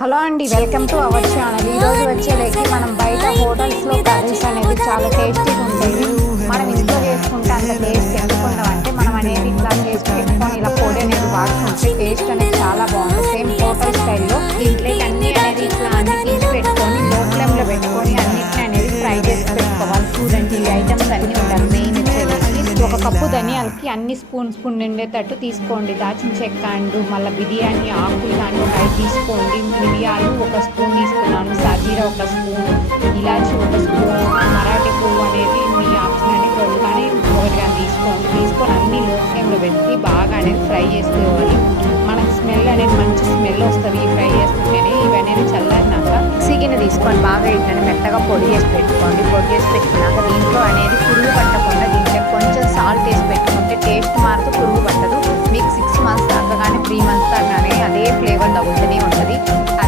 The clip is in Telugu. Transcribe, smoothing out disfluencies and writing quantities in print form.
హలో అండి, వెల్కమ్ టు అవర్ ఛానల్. ఈరోజు వచ్చేలేకి మనం బయట హోటల్స్లో కర్రీస్ అనేది చాలా టేస్టీగా ఉంటాయి. మనం ఇంట్లో చేసుకుంటే అంత టేస్ట్ ఎందుకుంటాం అంటే మనం అనేది ఇట్లా చేసి పెట్టుకొని ఇలా పొడి అనేది వాడుకుంటే టేస్ట్ అనేది చాలా బాగుంటుంది. సేమ్ హోటల్ స్టైల్లో దీంట్లోకి అన్నీ అనేది ఇట్లా అన్ని తీసి పెట్టుకొని లో ఫ్లేమ్లో పెట్టుకొని అన్నిటిని అనేది ఫ్రై చేసి పెట్టుకోవాలి. చూడండి, ఈ ఐటమ్స్ అన్నీ ఉండాలి. మెయిన్ వచ్చేసి ఒక కప్పు ధనియాలకి అన్ని స్పూన్ నిండేటట్టు తీసుకోండి. దాచిన చెక్క అండ్ మళ్ళీ బిర్యానీ ఆకులు కానీ ఒక 5 తీసుకోండి. మిరియాలు ఒక స్పూన్ తీసుకున్నాను, సాజీరా ఒక స్పూన్, ఇలాచి ఒక స్పూన్, మరాఠీ పువ్వు అనేది మీ ఆప్షన్ అని 2 కానీ 1 కానీ తీసుకొని అన్ని లో ఫ్లేమ్లో పెట్టి బాగా అనేది ఫ్రై చేసుకోవాలి. మనకు స్మెల్ అనేది మంచి స్మెల్ వస్తుంది ఈ ఫ్రై చేసుకుంటేనే. ఇవి అనేది చల్లారినాక మిక్సీ తీసుకొని బాగా ఇట్లా మెత్తగా పొడి చేసి పెట్టుకోండి. పొడి చేసి పెట్టుకున్నాక దీంట్లో అనేది పురుగు పట్టకుండా దీంట్లో కొంచెం సాల్ట్ వేసి పెట్టుకుంటే టేస్ట్ మారుతూ పురుగు పట్టదు. మీకు 6 మంత్స్ దాకా కానీ 3 మంత్స్ దాకా కానీ అదే ఫ్లేవర్ తగులుతూనే ఉంటుంది.